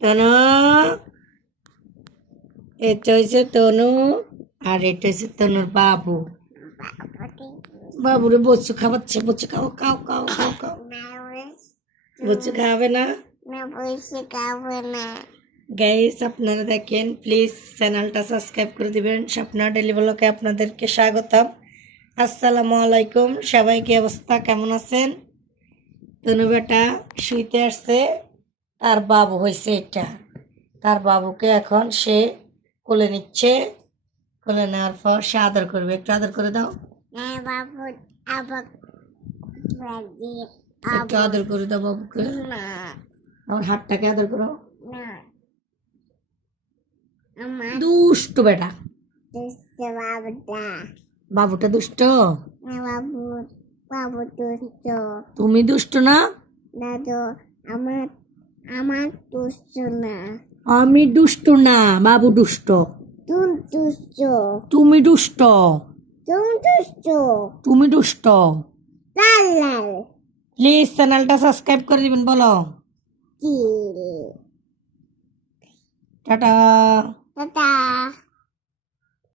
তনু, এটা হচ্ছে তনু, আর এটা হচ্ছে তনুর বাবু। বাবুরে বচ্চু খাওয়াচ্ছে, বচ্চু খাও খাও খাও খাও খাও। বচ্চু খাবে না গাইস, আপনারা দেখেন, প্লিজ চ্যানেলটা সাবস্ক্রাইব করে দিবেন। স্বপ্না ডেইলি ব্লগে আপনাদেরকে স্বাগতম। আসসালামু আলাইকুম, সবাই কি অবস্থা, কেমন আছেন? তনু বেটা শুইতে আসছে, তার বাবু হয়েছে এটা। তার বাবুকে এখন সে কোলে নিচ্ছে। কোলে নেওয়ার পর সে আদর করবে, একটু আদর করে দাও। একটু আদর করে দাও বাবুকে। আমার হাতটাকে আদর করো। দুষ্টু বেটা, বাবুটা দুষ্ট। তুমি দুষ্ট না? আমি দুষ্ট না, বাবু দুষ্ট। তুমি দুষ্ট। তুমি দুষ্ট। প্লিজ চ্যানেলটা সাবস্ক্রাইব করে দিবেন, বলো টাটা।